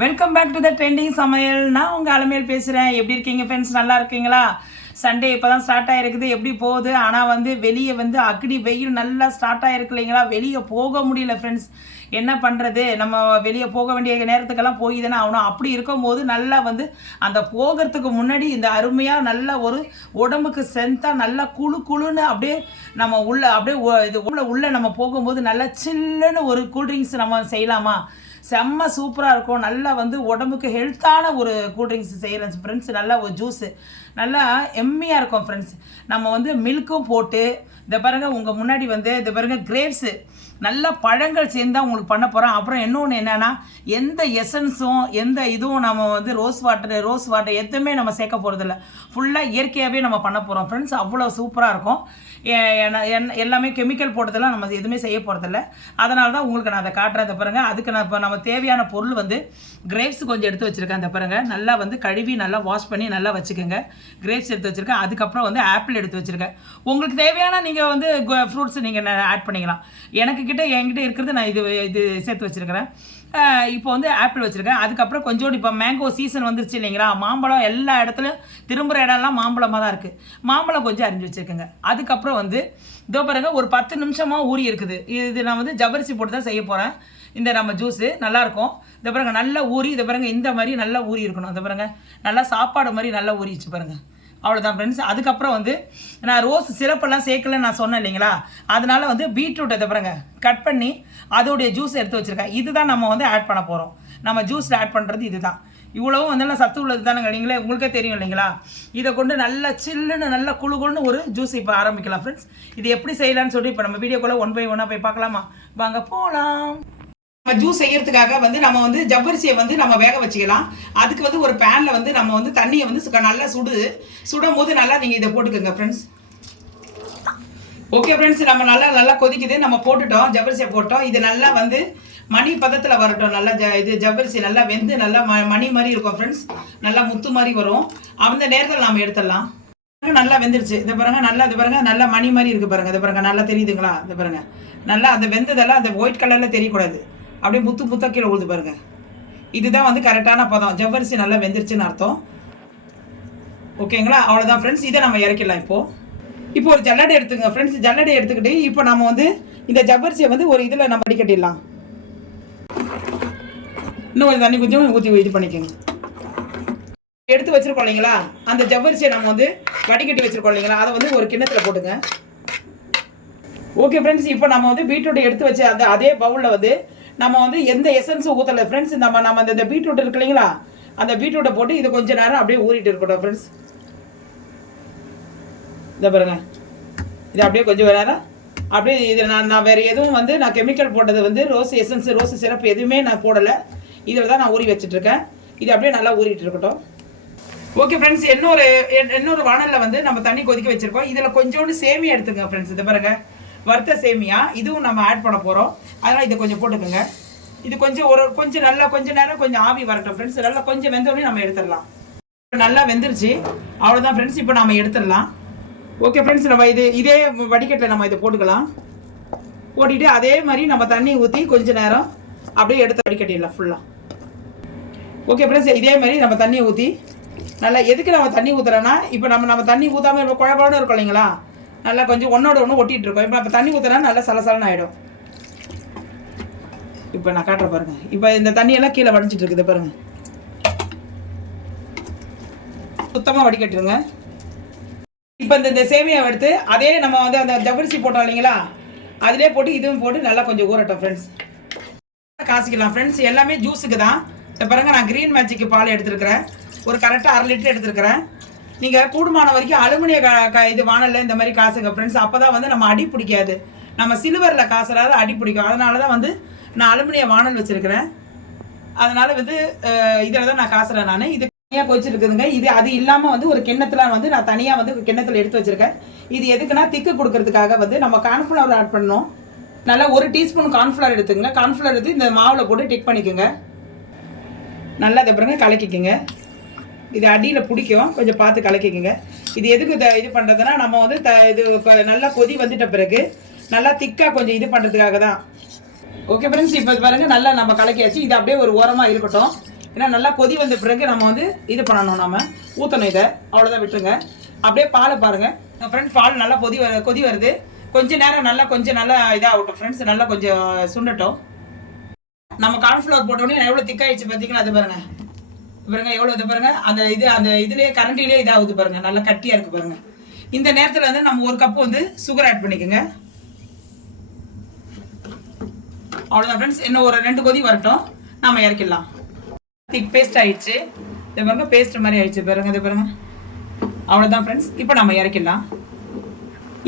Welcome back to the trending சமையல் நான் உங்கள் அலமையில் பேசுகிறேன் எப்படி இருக்கீங்க ஃப்ரெண்ட்ஸ் நல்லா இருக்கீங்களா? சண்டே இப்போ தான் ஸ்டார்ட் ஆகிருக்குது எப்படி போகுது? ஆனால் வந்து வெளியே வந்து அக்னி வெயில் நல்லா ஸ்டார்ட் ஆகிருக்கு இல்லைங்களா? வெளியே போக முடியல ஃப்ரெண்ட்ஸ் என்ன பண்ணுறது நம்ம வெளியே போக வேண்டிய நேரத்துக்கெல்லாம் போய் தானே ஆகணும். அப்படி இருக்கும்போது நல்லா வந்து அந்த போகிறதுக்கு முன்னாடி இந்த அருமையாக நல்ல ஒரு உடம்புக்கு சென்த்தாக நல்லா குழு குழுன்னு அப்படியே நம்ம உள்ள அப்படியே இது உள்ள உள்ளே நம்ம போகும்போது நல்லா சில்லுன்னு ஒரு கூல்ட்ரிங்க்ஸ் நம்ம செய்யலாமா? செம்ம சூப்பராக இருக்கும். நல்லா வந்து உடம்புக்கு ஹெல்த்தான ஒரு கூல்ட்ரிங்க்ஸ் செய்கிறேன் ஃப்ரெண்ட்ஸ் நல்லா ஒரு ஜூஸு நல்லா எம்மியாக இருக்கும் ஃப்ரெண்ட்ஸ் நம்ம வந்து மில்க்கும் போட்டு இந்த பாருங்க உங்கள் முன்னாடி வந்து இந்த பாருங்க கிரேப்ஸு நல்ல பழங்கள் சேர்ந்து தான் உங்களுக்கு பண்ண போகிறோம் அப்புறம் இன்னொன்று என்னென்னா எந்த எசன்ஸும் எந்த இதுவும் நம்ம வந்து ரோஸ் வாட்டர் ரோஸ் வாட்டர் எதுவுமே நம்ம சேர்க்க போகிறதில்ல ஃபுல்லாக இயற்கையாகவே நம்ம பண்ண போகிறோம் ஃப்ரெண்ட்ஸ் அவ்வளோ சூப்பராக இருக்கும். என்- எல்லாமே கெமிக்கல் போட்டதெல்லாம் நம்ம எதுவுமே செய்ய போகிறதில்ல அதனால தான் உங்களுக்கு நான் அதை காட்டுறேன். இந்த பாருங்கள் அதுக்கு நான் இப்போ நம்ம தேவையான பொருள் வந்து கிரேப்ஸ் கொஞ்சம் எடுத்து வச்சுருக்கேன். இந்த பாருங்கள் நல்லா வந்து கழுவி நல்லா வாஷ் பண்ணி நல்லா வச்சுக்கோங்க. கிரேப்ஸ் எடுத்து வச்சுருக்கேன். அதுக்கப்புறம் வந்து ஆப்பிள் எடுத்து வச்சுருக்கேன். உங்களுக்கு தேவையான நீங்கள் வந்து ஃப்ரூட்ஸ் நீங்கள் ஆட் பண்ணிக்கலாம். எனக்கு கிட்ட என்கிட்ட இருக்கிறது நான் இது இது சேர்த்து வச்சுருக்கிறேன். இப்போ வந்து ஆப்பிள் வச்சுருக்கேன். அதுக்கப்புறம் கொஞ்சோண்டு இப்போ மேங்கோ சீசன் வந்துருச்சு இல்லைங்களா? மாம்பழம் எல்லா இடத்துலையும் திரும்புகிற இடம்லாம் மாம்பழமாக தான் இருக்குது மாம்பழம் கொஞ்சம் அரிஞ்சு வச்சுருக்கேங்க. அதுக்கப்புறம் வந்து இதோ பாருங்க ஒரு பத்து நிமிஷமாக ஊறி இருக்குது. இது நான் வந்து ஜபரிசி போட்டு தான் செய்ய போகிறேன் இந்த நம்ம ஜூஸு நல்லாயிருக்கும் இந்த பாருங்கள் நல்லா ஊறி இதை பாருங்கள் இந்த மாதிரி நல்லா ஊறி இருக்கணும். இந்த பாருங்கள் நல்லா சாப்பாடு மாதிரி நல்லா ஊறிச்சு பாருங்கள் அவ்வளோதான் ஃப்ரெண்ட்ஸ் அதுக்கப்புறம் வந்து நான் ரோஸ் சிறப்பெல்லாம் சேர்க்கலன்னு நான் சொன்னேன் இல்லைங்களா? அதனால வந்து பீட்ரூட் இதை பாருங்க. கட் பண்ணி அதோடைய ஜூஸ் எடுத்து வச்சுருக்கேன். இதுதான் நம்ம வந்து ஆட் பண்ண போகிறோம் நம்ம ஜூஸில் ஆட் பண்ணுறது இதுதான். இவ்வளவும் வந்து நல்லா சத்து உள்ளது தானே நீங்களே உங்களுக்கே தெரியும் இல்லைங்களா? இதை கொண்டு நல்லா சில்லுன்னு நல்லா குளு ஒரு ஜூஸ் இப்போ ஆரம்பிக்கலாம் ஃப்ரெண்ட்ஸ் இது எப்படி செய்யலாம்னு சொல்லி இப்போ நம்ம வீடியோக்குள்ளே ஒன் பை ஒன்னாக போய் பார்க்கலாமா? வாங்க போகலாம் ஜூஸ் செய்யறதுக்காக வந்து நம்ம வந்து ஜவ்வரிசியை வந்து நம்ம வேக வச்சுக்கலாம். அதுக்கு வந்து ஒரு பேனில் வந்து நம்ம வந்து தண்ணியை வந்து நல்லா சுடு. சுடும் போது நல்லா நீங்கள் இதை போட்டுக்கோங்க ஃப்ரெண்ட்ஸ் ஓகே ஃப்ரெண்ட்ஸ் நம்ம நல்லா நல்லா கொதிக்குது. நம்ம போட்டுட்டோம் ஜவ்வரிசியை போட்டோம். இது நல்லா வந்து மணி பதத்தில் வரட்டும். நல்லா ஜ இது ஜவ்வரிசி நல்லா வெந்து நல்லா ம மணி மாதிரி இருக்கும் ஃப்ரெண்ட்ஸ் நல்லா முத்து மாதிரி வரும். அந்த நேரத்தில் நாம் எடுத்துடலாம். நல்லா வெந்துருச்சு. இதை பாருங்கள் நல்லா இது பாருங்கள் நல்லா மணி மாதிரி இருக்குது பாருங்கள் இதை பாருங்கள் நல்லா தெரியுதுங்களா? இதை பாருங்கள் நல்லா அந்த வெந்ததெல்லாம் அந்த ஒயிட் கலரில் தெரியக்கூடாது. அப்படியே முத்து முத்தா கீழே உழுது பாருங்க. இதுதான் வந்து கரெக்டான பதம். ஜவ்வரிசி நல்லா வெந்துருச்சுன்னு அர்த்தம். ஓகேங்களா? அவ்வளோதான் ஃப்ரெண்ட்ஸ் இதை நம்ம இறக்கிடலாம் இப்போ. இப்போ ஒரு ஜல்லடை எடுத்துங்க ஃப்ரெண்ட்ஸ் ஜல்லடை எடுத்துக்கிட்டு இப்போ நம்ம வந்து இந்த ஜவ்வரிசியை வந்து ஒரு இதில் நம்ம வடிகட்டிடலாம் இன்னும் கொஞ்சம் தண்ணி கொஞ்சம் ஊற்றி இது பண்ணிக்கோங்க. எடுத்து வச்சிருக்கோம் இல்லைங்களா? அந்த ஜவ்வரிசியை நம்ம வந்து வடிகட்டி வச்சிருக்கோம் இல்லைங்களா? அதை வந்து ஒரு கிண்ணத்தில் போட்டுங்க. ஓகே ஃப்ரெண்ட்ஸ் இப்போ நம்ம வந்து பீட்ரூட் எடுத்து வச்ச அந்த அதே பவுலில் வந்து நம்ம வந்து எந்த எசன்ஸும் ஊற்றலை ஃப்ரெண்ட்ஸ் நம்ம நம்ம அந்த இந்த பீட்ரூட் இருக்கு இல்லைங்களா? அந்த பீட்ரூட்டை போட்டு இது கொஞ்ச நேரம் அப்படியே ஊறிட்டு இருக்கட்டும் ஃப்ரெண்ட்ஸ் இதை பாருங்க. இது அப்படியே கொஞ்சம் நேரம். அப்படியே இது நான் நான் வேறு எதுவும் வந்து நான் கெமிக்கல் போட்டது வந்து ரோஸ் எசன்ஸ் ரோஸ் சிரப் எதுவுமே நான் போடலை. இதில் தான் நான் ஊறி வச்சுட்ருக்கேன் இருக்கேன். இது அப்படியே நல்லா ஊறிட்டு இருக்கட்டும். ஓகே ஃப்ரெண்ட்ஸ் இன்னொரு என்- இன்னொரு வானல்ல வந்து நம்ம தண்ணி கொதிக்க வச்சுருக்கோம். இதில் கொஞ்சோண்டு சேமியா எடுத்துக்கோங்க ஃப்ரெண்ட்ஸ் இது பாருங்கள் வறுத்த சேமியா இதுவும் நம்ம ஆட் பண்ண போகிறோம் அதனால் இதை கொஞ்சம் போட்டுக்கோங்க. இது கொஞ்சம் ஒரு கொஞ்சம் நல்லா கொஞ்சம் நேரம் கொஞ்சம் ஆவி வரட்டும் ஃப்ரெண்ட்ஸ் நல்லா கொஞ்சம் வெந்தோடனே நம்ம எடுத்துடலாம். நல்லா வெந்துருச்சு. அவ்வளோதான் ஃப்ரெண்ட்ஸ் இப்போ நம்ம எடுத்துடலாம். ஓகே ஃப்ரெண்ட்ஸ் நம்ம இது இதே வடிகட்டில் நம்ம இதை போட்டுக்கலாம். போட்டுட்டு அதே மாதிரி நம்ம தண்ணி ஊற்றி கொஞ்சம் நேரம் அப்படியே எடுத்து வடிகட்டிடலாம் ஃபுல்லாக ஓகே ஃப்ரெண்ட்ஸ் இதே மாதிரி நம்ம தண்ணி ஊற்றி நல்லா எதுக்கு நம்ம தண்ணி ஊற்றுறோன்னா இப்போ நம்ம நம்ம தண்ணி ஊற்றாம இப்போ குழப்பம்னு இருக்கும் இல்லைங்களா? நல்லா கொஞ்சம் ஒன்றோட ஒன்று ஒட்டிகிட்டு இருக்கோம். இப்போ நம்ம தண்ணி ஊற்றுனா நல்லா சலசலன்னு ஆகிடும் இப்போ நான் காட்டுறேன் பாருங்கள் இப்போ இந்த தண்ணியெல்லாம் கீழே வடிச்சிட்டு இருக்குது பாருங்கள் சுத்தமாக வடிகட்டுருங்க இப்போ இந்த இந்த சேமியாவை எடுத்து அதே நம்ம வந்து அந்த ஜவரிசி போட்டோம் இல்லைங்களா? அதிலே போட்டு இதுவும் போட்டு நல்லா கொஞ்சம் ஊறட்டும் ஃப்ரெண்ட்ஸ் காசிக்கலாம் ஃப்ரெண்ட்ஸ் எல்லாமே ஜூஸுக்கு தான். இப்போ பாருங்கள் நான் க்ரீன் மேஜிக்கு பால் எடுத்துருக்கிறேன். ஒரு கரெக்டாக அரை லிட்டர் எடுத்துருக்கிறேன். நீங்கள் கூடுமான வரைக்கும் அலுமினிய க க- இது வானல்ல இந்த மாதிரி காசுங்க ஃப்ரெண்ட்ஸ் அப்போ தான் வந்து நம்ம அடி பிடிக்காது. நம்ம சில்வரில் காசுறாத அடி பிடிக்கும். அதனால தான் வந்து நான் அலுமினிய வானல் வச்சுருக்கிறேன். அதனால வந்து இதில் தான் நான் காசுறேன் நான். இது தனியாக கொச்சிருக்குதுங்க இது அது இல்லாமல் வந்து ஒரு கிண்ணத்தில் வந்து நான் தனியாக வந்து கிண்ணத்தில் எடுத்து வச்சிருக்கேன். இது எதுக்குன்னா திக்கு கொடுக்கறதுக்காக வந்து நம்ம கான்ஃப்ளவர் ஆட் பண்ணணும். நல்லா ஒரு டீஸ்பூன் கார்ன்ஃப்ளவர் எடுத்துக்கங்க. கார்ன்ஃப்ளவர் எடுத்து இந்த மாவில் போட்டு டிக் பண்ணிக்கோங்க. நல்லா இதை பிறகு கலக்கிக்கோங்க. இது அடியில் பிடிக்கும். கொஞ்சம் பார்த்து கலக்கிக்கோங்க. இது எதுக்கு த- இது பண்ணுறதுன்னா நம்ம வந்து த இது நல்லா கொதி வந்துட்ட பிறகு நல்லா திக்காக கொஞ்சம் இது பண்ணுறதுக்காக தான். ஓகே ஃப்ரெண்ட்ஸ் இப்போ பாருங்கள் நல்லா நம்ம கலக்கியாச்சு. இது அப்படியே ஒரு ஓரமாக இருக்கட்டும். ஏன்னா நல்லா கொதி வந்த பிறகு நம்ம வந்து இது பண்ணணும் நம்ம ஊற்றணும் இதை. அவ்வளோதான் விட்டுருங்க. அப்படியே பாலை பாருங்கள் ஃப்ரெண்ட்ஸ் பால் நல்லா கொதி வ கொதி வருது. கொஞ்ச நேரம் நல்லா கொஞ்சம் நல்லா இதாகட்டும் ஃப்ரெண்ட்ஸ் நல்லா கொஞ்சம் சுண்டட்டும். நம்ம கார்ன்ஃப்ளவர் போட்டோடனே எவ்வளோ திக்காயிடுச்சு பார்த்தீங்கன்னா அது பாருங்கள் பாருங்க எவ்வளோ இது பாருங்க? அந்த இது அந்த இதுலேயே கரண்டிலே இதாகுது பாருங்க நல்லா கட்டியாக இருக்கு பாருங்க. இந்த நேரத்தில் வந்து நம்ம ஒரு கப்பு வந்து சுகர் ஆட் பண்ணிக்கோங்க. அவ்வளோதான் ஃப்ரெண்ட்ஸ் இன்னும் ஒரு ரெண்டு கொதி வரட்டும். நாம இறக்கிடலாம். திக் பேஸ்ட் ஆயிடுச்சு. இது பாருங்க பேஸ்ட் மாதிரி ஆயிடுச்சு பாருங்க இது பாருங்க. அவ்வளோதான் ஃப்ரெண்ட்ஸ் இப்போ நம்ம இறக்கிடலாம்.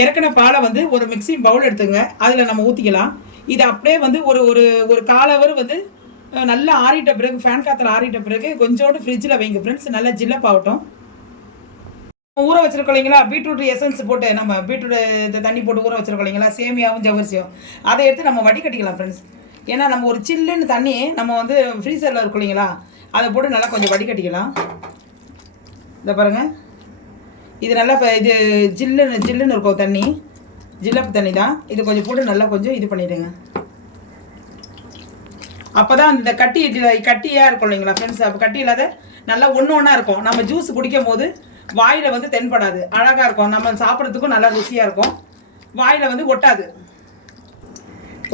இறக்கின பாலை வந்து ஒரு மிக்ஸி பவுல் எடுத்துங்க அதில் நம்ம ஊற்றிக்கலாம் இது அப்படியே வந்து ஒரு ஒரு ஒரு கால் ஹவர் வந்து நல்லா ஆறிட்ட பிறகு ஃபேன் காற்றுல ஆறிட்ட பிறகு கொஞ்சோண்டு ஃப்ரிட்ஜில் வைங்க ஃப்ரெண்ட்ஸ் நல்லா ஜில்லப் ஆகட்டும் ஊற வச்சிருக்கோம் இல்லைங்களா? பீட்ரூட் எசன்ஸ் போட்டு நம்ம பீட்ரூட் இந்த தண்ணி போட்டு ஊற வச்சிருக்கோம் இல்லைங்களா? சேமியாவும் ஜவரிசியும் அதை எடுத்து நம்ம வடிகட்டிக்கலாம் ஃப்ரெண்ட்ஸ் ஏன்னா நம்ம ஒரு சில்லுன்னு தண்ணி நம்ம வந்து ஃப்ரீசரில் இருக்கும் இல்லைங்களா? அதை போட்டு நல்லா கொஞ்சம் வடிகட்டிக்கலாம். இதை பாருங்க. இது நல்லா இது ஜில்லுன்னு ஜில்லுன்னு இருக்கும் தண்ணி. ஜில்லப்பு தண்ணி தான். இது கொஞ்சம் போட்டு நல்லா கொஞ்சம் இது பண்ணிவிடுங்க அப்போதான் அந்த கட்டி கட்டியாக கட்டியா இருக்கும் இல்லைங்களா ஃப்ரெண்ட்ஸ் அப்போ கட்டி இல்லாத நல்லா ஒன்று ஒன்றா இருக்கும். நம்ம ஜூஸ் குடிக்கும் போது வாயில வந்து தென்படாது. அழகா இருக்கும். நம்ம சாப்பிட்றதுக்கும் நல்லா ருசியா இருக்கும். வாயில வந்து ஒட்டாது.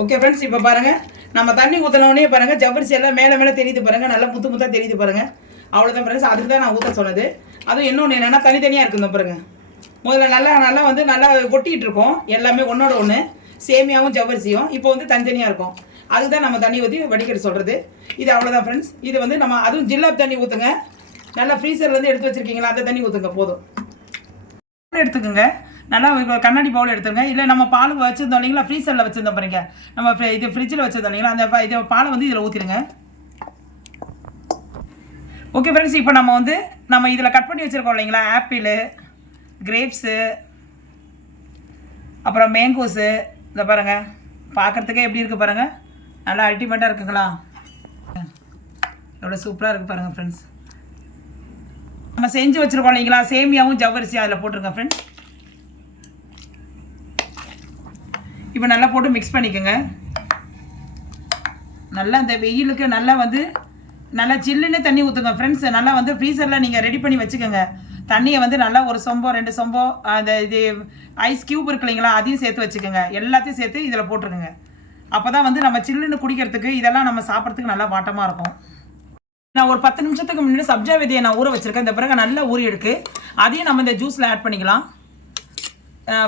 ஓகே ஃப்ரெண்ட்ஸ் இப்போ பாருங்க. நம்ம தண்ணி ஊற்றினோடனே பாருங்கள் ஜவ்வரிசி எல்லாம் மேலே மேலே தெரியுது பாருங்கள் நல்லா முத்து முத்தாக தெரியுது பாருங்கள் அவ்வளோதான் ஃப்ரெண்ட்ஸ் அதுக்கு தான் நான் ஊற்ற சொன்னது. அதுவும் இன்னொன்று என்னென்னா தனித்தனியாக இருக்குது பாருங்கள் முதல்ல நல்லா நல்லா வந்து நல்லா ஒட்டிகிட்டு இருக்கோம். எல்லாமே ஒன்றோட ஒன்று சேமியாவும் ஜவ்வரிசியும். இப்போ வந்து தனித்தனியாக இருக்கும். அதுதான் நம்ம தண்ணி ஊற்றி வடிகட்டி சொல்கிறது இது அவ்வளோதான் ஃப்ரெண்ட்ஸ் இது வந்து நம்ம அதுவும் ஜில்லாப் தண்ணி ஊற்றுங்க நல்லா ஃப்ரீசர்லேருந்து எடுத்து வச்சிருக்கீங்களா அந்த தண்ணி ஊற்றுங்க போதும். எடுத்துக்கோங்க. நல்லா கண்ணாடி பவுல் எடுத்துங்க இல்லை நம்ம பால் வச்சுருந்தோம் இல்லைங்களா ஃப்ரீசரில் வச்சுருந்தோம் பாருங்க. நம்ம இது ஃப்ரிட்ஜில் வச்சுருந்தோம் இல்லைங்களா அந்த இது பாலை வந்து இதில் ஊற்றிடுங்க ஓகே ஃப்ரெண்ட்ஸ் இப்போ நம்ம வந்து நம்ம இதில் கட் பண்ணி வச்சுருக்கோம் இல்லைங்களா ஆப்பிள் கிரேப்ஸு அப்புறம் மேங்கோஸு இந்த பாருங்கள் பார்க்குறதுக்கே எப்படி இருக்குது பாருங்கள் நல்லா அல்டிமேட்டாக இருக்குங்களா? எவ்வளோ சூப்பராக இருக்குது பாருங்கள் ஃப்ரெண்ட்ஸ் நம்ம செஞ்சு வச்சுருக்கோம் இல்லைங்களா? சேமியாவும் ஜவ்வரிசியாக அதில் போட்டுருங்க ஃப்ரெண்ட்ஸ் இப்போ நல்லா போட்டு மிக்ஸ் பண்ணிக்கோங்க. நல்லா இந்த வெயிலுக்கு நல்லா வந்து நல்லா சில்லுன்னு தண்ணி ஊற்றுங்க ஃப்ரெண்ட்ஸ் நல்லா வந்து ஃப்ரீசரில் நீங்கள் ரெடி பண்ணி வச்சுக்கோங்க. தண்ணியை வந்து நல்லா ஒரு சொம்போ ரெண்டு சொம்போ அந்த இது ஐஸ் கியூப் இருக்கு இல்லைங்களா? அதையும் சேர்த்து வச்சுக்கோங்க. எல்லாத்தையும் சேர்த்து இதில் போட்டுருங்க. அப்போ தான் வந்து நம்ம சில்லுன்னு குடிக்கிறதுக்கு இதெல்லாம் நம்ம சாப்பிட்றதுக்கு நல்லா வாட்டமாக இருக்கும். நான் ஒரு பத்து நிமிஷத்துக்கு முன்னாடி சப்ஜா விதையை நான் ஊற வச்சுருக்கேன். இந்த பிறகு நல்லா ஊறி எடுக்கு அதையும் நம்ம இந்த ஜூஸில் ஆட் பண்ணிக்கலாம்.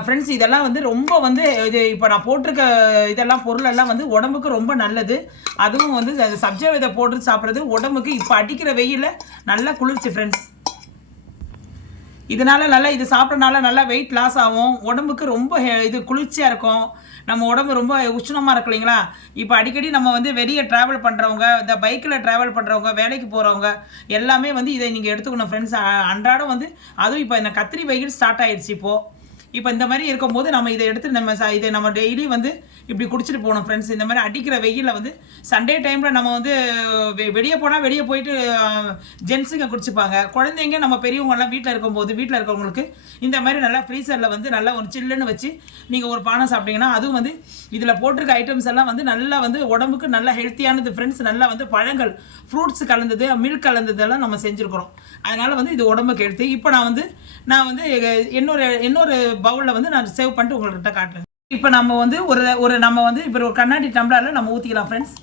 ஃப்ரெண்ட்ஸ் இதெல்லாம் வந்து ரொம்ப வந்து இது இப்போ நான் போட்டிருக்க இதெல்லாம் பொருளெல்லாம் வந்து உடம்புக்கு ரொம்ப நல்லது. அதுவும் வந்து சப்ஜா விதை போட்டு சாப்பிட்றது உடம்புக்கு இப்போ அடிக்கிற வெயிலில் நல்லா குளிர்ச்சி ஃப்ரெண்ட்ஸ் இதனால் நல்லா இது சாப்பிட்றனால நல்லா வெயிட் லாஸ் ஆகும். உடம்புக்கு ரொம்ப ஹெ- இது குளிர்ச்சியாக இருக்கும். நம்ம உடம்பு ரொம்ப உஷ்ணமாக இருக்கு இல்லைங்களா? இப்போ அடிக்கடி நம்ம வந்து வெளியே ட்ராவல் பண்ணுறவங்க இந்த பைக்கில் ட்ராவல் பண்ணுறவங்க வேலைக்கு போகிறவங்க எல்லாமே வந்து இதை நீங்கள் எடுத்துக்கணும் ஃப்ரெண்ட்ஸ் அன்றாடம் வந்து அதுவும் இப்போ இந்த கத்திரி வெயில் ஸ்டார்ட் ஆயிடுச்சு இப்போது இப்போ இந்த மாதிரி இருக்கும்போது நம்ம இதை எடுத்து நம்ம ச- இதை நம்ம டெய்லி வந்து இப்படி குடிச்சிட்டு போகணும் ஃப்ரெண்ட்ஸ் இந்த மாதிரி அடிக்கிற வெயிலில் வந்து சண்டே டைமில் நம்ம வந்து வெ- வெளியே போனால் வெளியே போயிட்டு ஜென்ஸுங்க குடிச்சுப்பாங்க. குழந்தைங்க நம்ம பெரியவங்கெல்லாம் வீட்டில் இருக்கும்போது வீட்டில் இருக்கவங்களுக்கு இந்த மாதிரி நல்லா ஃப்ரீசரில் வந்து நல்லா ஒரு சில்லுன்னு வச்சு நீங்கள் ஒரு பானை சாப்பிட்டீங்கன்னா அதுவும் வந்து இதில் போட்டிருக்க ஐட்டம்ஸ் எல்லாம் வந்து நல்லா வந்து உடம்புக்கு நல்லா ஹெல்த்தியானது ஃப்ரெண்ட்ஸ் நல்லா வந்து பழங்கள் ஃப்ரூட்ஸ் கலந்தது மில்க் கலந்ததெல்லாம் நம்ம செஞ்சுருக்கிறோம். அதனால் வந்து இது உடம்புக்கு ஹெல்த்தி இப்போ நான் வந்து நான் வந்து இன்னொரு இன்னொரு பவுலில் வந்து நான் சேவ் பண்ணிட்டு உங்கள்கிட்ட காட்டுறேன். இப்போ நம்ம வந்து ஒரு ஒரு நம்ம வந்து இப்போ ஒரு கண்ணாடி டம்ளரில் நம்ம ஊற்றிக்கலாம் ஃப்ரெண்ட்ஸ்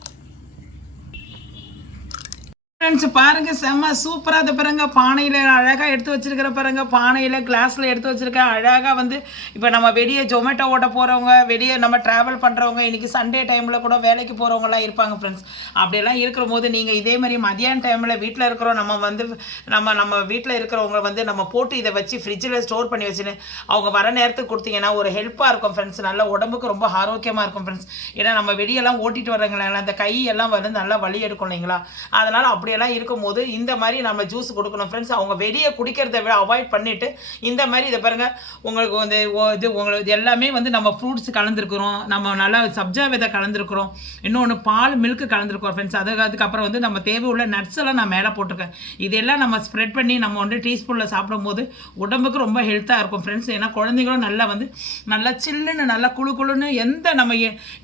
ஃப்ரெண்ட்ஸ் பாருங்க செம்ம சூப்பராக அதை பாருங்க பானையில் அழகாக எடுத்து வச்சிருக்கிற பாருங்க பானையில் கிளாஸில் எடுத்து வச்சிருக்க அழகாக வந்து இப்போ நம்ம வெளியே ஜொமேட்டோ ஓட்ட போகிறவங்க வெளியே நம்ம ட்ராவல் பண்ணுறவங்க இன்றைக்கி சண்டே டைமில் கூட வேலைக்கு போகிறவங்கலாம் இருப்பாங்க ஃப்ரெண்ட்ஸ் அப்படியெல்லாம் இருக்கிற போது நீங்கள் இதே மாதிரி மதியான டைமில் வீட்டில் இருக்கிறோம் நம்ம வந்து நம்ம நம்ம வீட்டில் இருக்கிறவங்க வந்து நம்ம போட்டு இதை வச்சு ஃப்ரிட்ஜில் ஸ்டோர் பண்ணி வச்சுன்னு அவங்க வர நேரத்துக்கு கொடுத்தீங்கன்னா ஒரு ஹெல்ப்பாக இருக்கும் ஃப்ரெண்ட்ஸ் நல்லா உடம்புக்கு ரொம்ப ஆரோக்கியமாக இருக்கும் ஃப்ரெண்ட்ஸ் ஏன்னா நம்ம வெளியெல்லாம் ஓட்டிகிட்டு வர்றவங்களா அந்த கை எல்லாம் வந்து நல்லா வலி எடுக்கும் இல்லைங்களா? அதனால் அப்படியெல்லாம் இருக்கும்போது இந்த மாதிரி நம்ம ஜூஸ் கொடுக்கணும் ஃப்ரெண்ட்ஸ் அவங்க வெளியே குடிக்கிறத விட அவாய்ட் பண்ணிட்டு இந்த மாதிரி இதை பாருங்க. உங்களுக்கு வந்து ஓ- இது உங்களுக்கு இது எல்லாமே வந்து நம்ம ஃப்ரூட்ஸ் கலந்துருக்குறோம். நம்ம நல்லா சப்ஜா விதை கலந்துருக்குறோம். இன்னொன்று பால் மில்க் கலந்துருக்கோம் ஃப்ரெண்ட்ஸ் அது அதுக்கப்புறம் வந்து நம்ம தேவை உள்ள நட்ஸ் எல்லாம் நான் மேலே போட்டிருக்கேன் இதெல்லாம் நம்ம ஸ்ப்ரெட் பண்ணி நம்ம வந்து டீஸ்பூனில் சாப்பிடும்போது உடம்புக்கு ரொம்ப ஹெல்த்தாக இருக்கும் ஃப்ரெண்ட்ஸ் ஏன்னா குழந்தைங்களும் நல்லா வந்து நல்லா சில்லுன்னு நல்லா குளு குளுன்னு எந்த நம்ம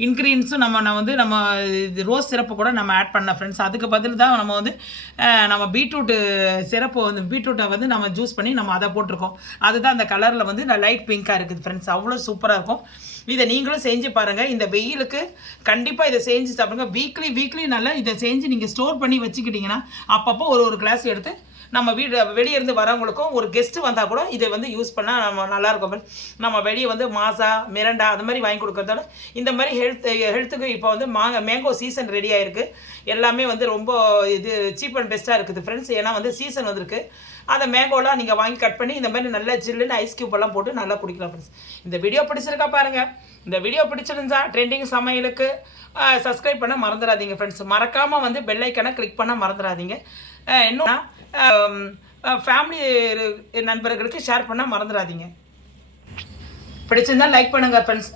இன்க்ரீடியன்ஸும் நம்ம நான் வந்து நம்ம இது ரோஸ் சிறப்பு கூட நம்ம ஆட் பண்ண ஃப்ரெண்ட்ஸ் அதுக்கு பதில் தான் நம்ம வந்து நம்ம பீட்ரூட்டு சிறப்பு வந்து பீட்ரூட்டை வந்து நம்ம ஜூஸ் பண்ணி நம்ம அதை போட்டிருக்கோம். அதுதான் அந்த கலரில் வந்து லைட் பிங்காக இருக்குது ஃப்ரெண்ட்ஸ் அவ்வளோ சூப்பராக இருக்கும். இதை நீங்களும் செஞ்சு பாருங்கள் இந்த வெயிலுக்கு கண்டிப்பாக இதை செஞ்சு சாப்பிடுங்க. வீக்லி வீக்லி நல்லா இதை செஞ்சு நீங்கள் ஸ்டோர் பண்ணி வச்சுக்கிட்டிங்கன்னா அப்பப்போ ஒரு ஒரு கிளாஸ் எடுத்து நம்ம வீடு வெளியே இருந்து வரவங்களுக்கும் ஒரு கெஸ்ட்டு வந்தால் கூட இதை வந்து யூஸ் பண்ணால் நம்ம நல்லா இருக்கும். நம்ம வெளியே வந்து மாசா மிரண்டா அது மாதிரி வாங்கி கொடுக்குறதோட இந்த மாதிரி ஹெல்த் ஹெல்த்துக்கு இப்போ வந்து மாங்க மேங்கோ சீசன் ரெடி ஆகிருக்கு எல்லாமே வந்து ரொம்ப இது சீப் அண்ட் பெஸ்ட்டாக இருக்குது ஃப்ரெண்ட்ஸ் ஏன்னா வந்து சீசன் வந்திருக்கு. அந்த மேங்கோலாம் நீங்கள் வாங்கி கட் பண்ணி இந்த மாதிரி நல்லா ஜில்லுன்னு ஐஸ் கியூப் எல்லாம் போட்டு நல்லா குடிக்கலாம் ஃப்ரெண்ட்ஸ் இந்த வீடியோ பிடிச்சிருக்கா பாருங்கள் இந்த வீடியோ பிடிச்சிருந்தா ட்ரெண்டிங் சமையலுக்கு சப்ஸ்கிரைப் பண்ண மறந்துடாதீங்க ஃப்ரெண்ட்ஸ் மறக்காமல் வந்து பெல்லைக்கனை கிளிக் பண்ண மறந்துடாதீங்க. இன்னும் ஃபேமிலி நண்பர்களுக்கு ஷேர் பண்ணால் மறந்துடாதீங்க. பிடிச்சிருந்தா லைக் பண்ணுங்கள் ஃப்ரெண்ட்ஸ்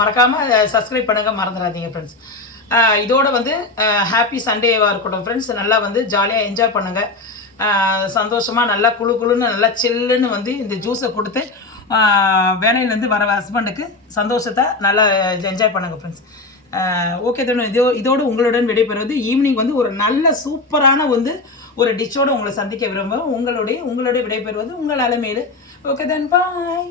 மறக்காமல் சப்ஸ்கிரைப் பண்ணுங்கள் மறந்துடாதீங்க ஃப்ரெண்ட்ஸ் இதோட வந்து ஹாப்பி சண்டேவாக இருக்கட்டும் ஃப்ரெண்ட்ஸ் நல்லா வந்து ஜாலியாக என்ஜாய் பண்ணுங்கள் சந்தோஷமாக நல்லா குளு குளுன்னு நல்லா சில்லுன்னு வந்து இந்த ஜூஸை கொடுத்து வேலையிலேருந்து வர ஹஸ்பண்டுக்கு சந்தோஷத்தை நல்லா என்ஜாய் பண்ணுங்கள் ஃப்ரெண்ட்ஸ் ஓகே தண்ணு இதோ இதோடு உங்களுடன் விடைபெறுவது ஈவினிங் வந்து ஒரு நல்ல சூப்பரான வந்து ஒரு டிஷ்ஷோடு உங்களை சந்திக்க விரும்புகிறேன் உங்களுடைய உங்களுடைய விடைபெறுவது உங்கள் அலமேலு ஓகே தென் பாய்